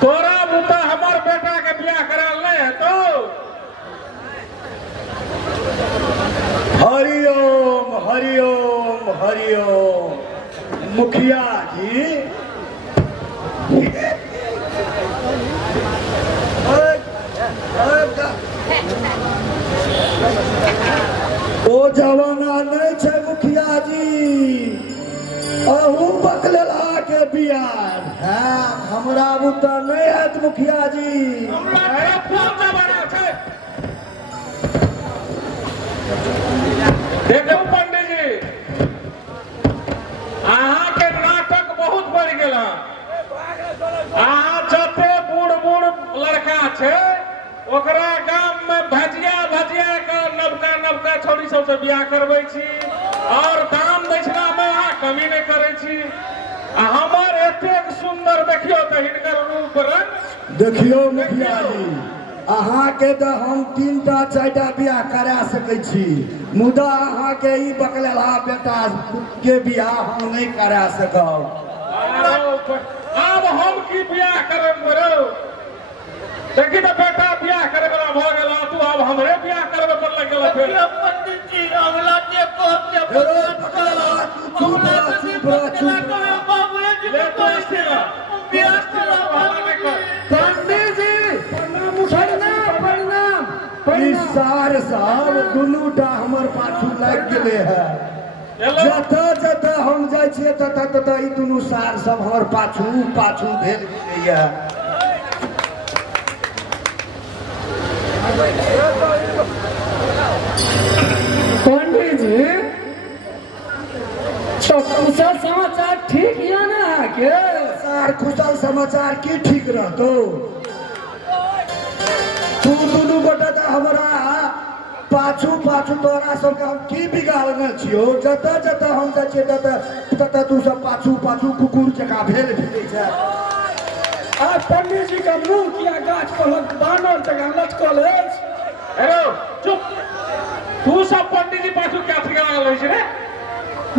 तोरा बुता हमार बेटा के बियाह कराल नहीं है तो हरिओम हरिओम हरिओम मुखिया जी ओ जवाना नहीं छे मुखिया जी अहू बकलेला के बियाह है हमरा बुता नहीं है मुखिया जी देखो पंडित जी अहाँ के नाटक बहुत बढ़ गया अहाँ जते बूढ़ बूढ़ लड़का छे ओकरा गांव में भजिया भजिया के नवका नवका छोरी सब से बियाह करबै छी और दाम दक्षिणा में अहाँ कमी नहीं करे छी हमर एतेक सुंदर देखियो त हिनकर रूप रंग देखियो मुखिया जी अहाँ के तो हम 3टा 4टा बियाह करा सकै छी मुदा अहाँ के ई बकलेला बेटा के बियाह हम नहीं करा सकब अब हम की बियाह करब करो देखी तो बेटा बियाह करे वाला भ गेला तू अब हमरे बियाह करबे पर लग गेला फिर पंडित जी अगला के कोप के पंडित जी सार साहब दुनूटा हमर पाछू लग गेले है जतऽ जतऽ हम जाइ छियै ततऽ ततऽ ई दुनू सार सब हमर पाछू पाछू भेल गेलैया पंडित जी तो कुशल समाचार ठीक या ना के सार कुशल समाचार की ठीक रहतो तू दुनू गोटा तो हमरा पाछू पाछू तोरा सबके हम की बिगाड़ने छियो जतऽ जतऽ हम जाइ छियै ततऽ ततऽ तू सब पाछू पाछू कुकुर जकाँ भेल फिरै छै आ पंडित जी का मुंह किया गाछ पर बानर जगह लटकल है हेलो चुप तू सब पंडित जी पाछू क्या ठीक लागल होई छै रे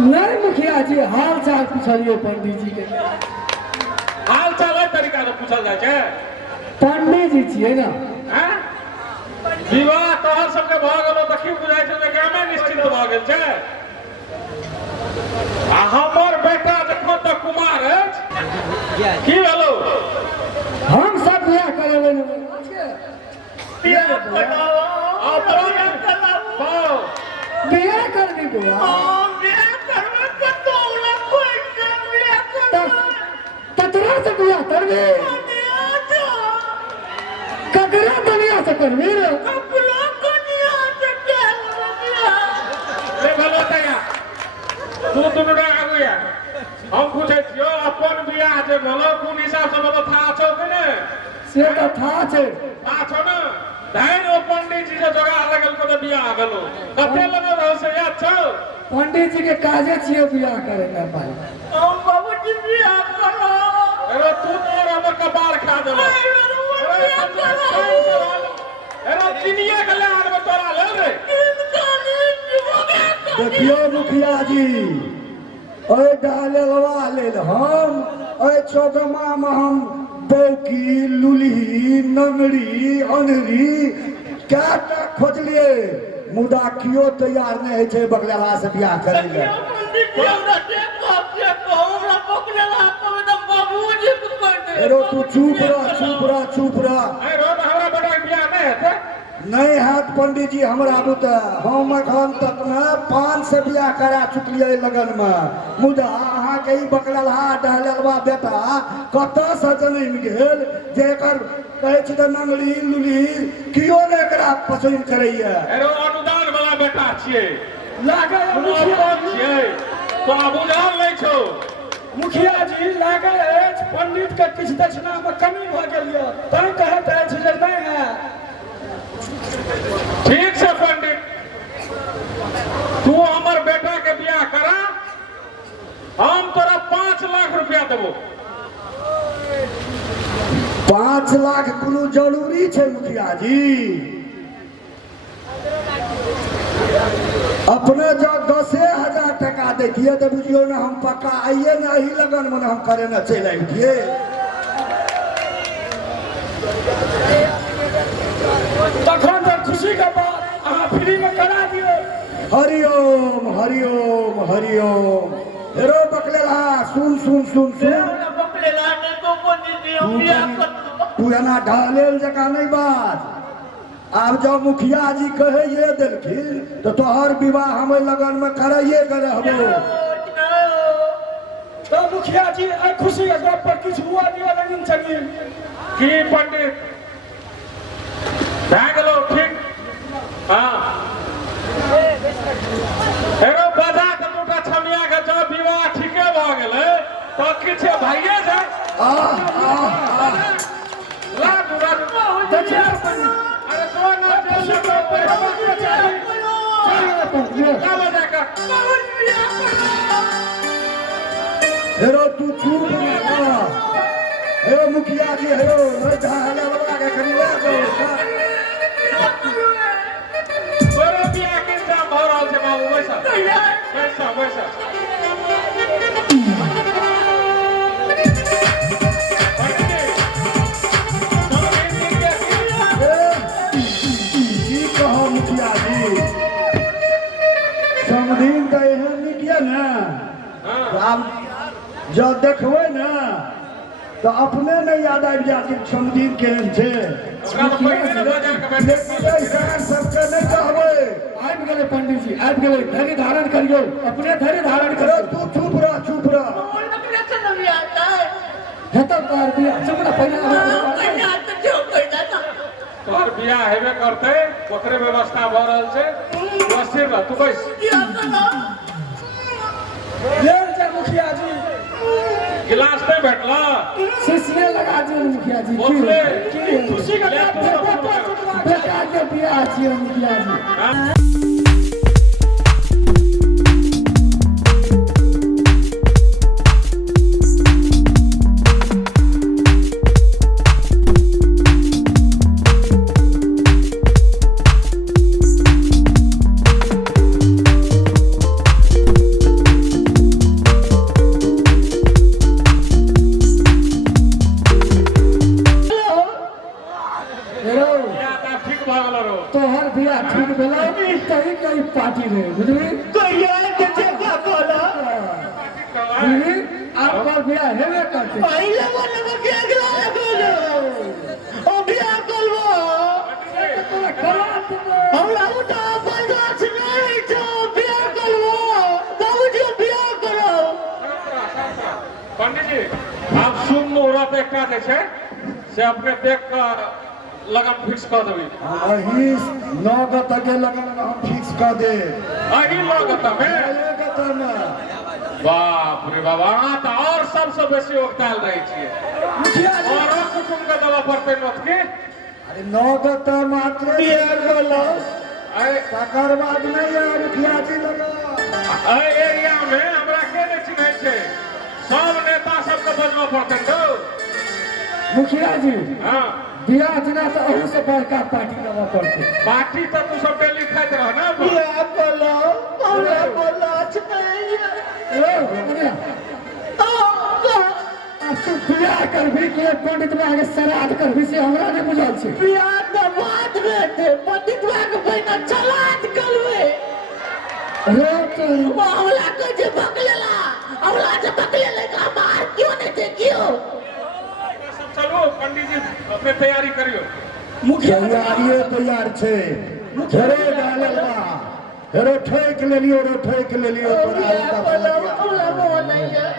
नहीं मुखिया जी हाल चाल पूछलिए पंडित जी के हाल चाल है तरीका से पूछल जाय छै पंडित जी छियै ना हैं विवाह तोहर सबके भ गेलो देखी बुझाइ छै जे गामे निश्चित भ गेल छै आ हमर बेटा जखन तक कुमार अछि की भेलो हम सब बियाह करेबै बियाह कराओ बियाह करबी बुआ ततरा से बियाह करबी ककरा दुनिया से करबी रे भेलो तैया तू दुनुटा आगू या हम पूछै छियो अपन बियाह जे भेलो कोन हिसाब से भेलो था छौ कि ने से तो था छै था छौ न धाइन ओ पंडित जी जे जोगा लगल को त बियाह भेलो कते लगल रहो से याद छौ पंडित जी के काजे छियै बियाह करे ना पाई बाबूजी बियाह करो अरे तू तो हमर कपार खा देलो अरे किनिए के लाड में तोरा ले रे देखियो मुखिया जी ओए डालेलवा लेल हम ओए चौदमा में हम बौकी लुलही नंगरी अनरी क्या खोजलिए मुदा कियो तैयार नहीं है छे बकलेला से बियाह करे ले अरे तू चुप रह अरे रोड हमरा बेटा के बियाह नहीं हेते नहीं हाथ पंडित जी हमरा बुता हम अखन तक में 5 से बियाह करा चुकलिए लगन में मुदा अहाँ के ई बकललहा डहललवा बेटा कतऽ से जन्म गेल जे एकर कहै छी तऽ नंगली लुली कियो ने एकरा पसंद करैया। अरे अनुदान वाला बेटा छियै, लागे मुखिया छियै, तो बुझल नहीं छौ। मुखिया जी लागे अछि पंडित के किछु दक्षिणा में कमी भऽ गेल यऽ, तैं कहैत अछि जे नहीं है। ठीक से पंडित, तू हमर बेटा के बियाह करा, हम तोरा 5 लाख रुपया देबो। 5 लाख कोनो जरूरी छै मुखिया जी? अपने जब 10,000 टका दैतियै तऽ बुझियौ ने हम पक्का आइए ने एही लगन में हम करे न चलि अबितियै। तखन तऽ खुशी के बात अहाँ फ्री में करा दियौ। हरिओम हरिओम हरिओम। हेरो बकलेलहा सुन सुन सुन सुन, बकलेला ने तो पंडित जी हम बियाह कर तू एना ढालेल जकाँ नहीं बात। आब जब मुखिया जी कहे ये देलखिन तो तोहर विवाह हम लगन में कराइए के रहबो। तो मुखिया जी आई खुशी के गप पर किछु हुआ दिया नहीं चाहिए की पंडित भए गेलो ठीक? हाँ एगो बजा के दूटा छमिया के जब विवाह ठीके भऽ गेलै तो किछु भइए जाय। ला दूरा अरे तो ना चल का बजा का हेरो तू चुप न कर। हे मुखिया जी हेरो नहीं ढालेलवा के कनिया को तोरे बियाह के इंतजाम भऽ रहल छै बाबू। बैसा बैसा बैसा। की कहो मुखिया जी, समधीन तो एहन निकिया ना आब जब देखबै ना तो अपने नहीं याद आबि जायत कि समधीन केहन छै। ओकरा तो पहिले ने बजा के बैठे सबके नहीं कहबै। आबि गेलै पंडित जी, आबि गेलै। धैर्य धारण करियो, अपने धैर्य धारण अरे करियो। तू चुप रह चुप रह। बकले से न बियाह है हेतौ तोहर बियाह चुप रह पहिले। कन्या तो जो कहना ना तोहर बियाह हेबे करतै, ओकरे व्यवस्था भऽ रहल छै। तू स्थिर रह, तू बैस। बियाह करो ले जा मुखिया जी, गिलास नहीं भेटला शीशिया लगा दियो मुखिया जी। बोतले खुशी के ले बात तू सब है, बेटा के बियाह छियै मुखिया जी। हाँ? हेरो बियाह तऽ ठीक भऽ गेल रो। तोहर बियाह ठीक भेलै तही कहीं पार्टी रहे बुझली कहिया के जगह बोला बुझली। आपका बियाह हेबे करते। पहले वाला में क्या गिरा बोलो ओ बियाह करबो तोरा करा देबो। हमरा उठा बर्दाश्त नहीं छो बियाह करबो बाबू जी बियाह करो। पंडित जी आप शुभ मुहूर्त एकटा जे छै से अपने देख कऽ लगन फिक्स कऽ देबै। अही 9 गते के लगन में हम फिक्स कर दे। अही लगत में बाप रे बाबा, अहाँ तऽ और सबसे बेसी ओगताल रहै छियै। मुखिया जी औरो कुटुम के देबऽ पड़तै नोत के। अरे 9 गते मात्र बियाह करो अरे तकर बाद नहीं है मुखिया जी लगा। एहि एरिया में हमरा के नहि चिन्है छै, सब नेता सबके बजबऽ पड़तै तो। मुखिया जी हाँ बियाह दिना तो अहू से बड़का पार्टी देबऽ पड़तै। बाटी तऽ तू सब डेली खाइत रह ना। बियाह करो हमरा बर्दाश्त नहीं है। अब तू बियाह करबी के पंडित बाबा के श्राद्ध करबी से हमरा नहीं बुझल छै। बियाह के बाद में थे पंडित बाबा के बहिना चलात करबे रे तो हमरा के जे बकलेला हमरा जे बकलेला का मार क्यों नहीं थे क्यों सब चलो पंडित जी अपने तैयारी करियो। मुखिया तैयारिए तैयार छै। हेरो डाललवा हेरो ठोक लेलियो रो ठोक लेलियो तोरा बियाह करो हमरा नहीं है।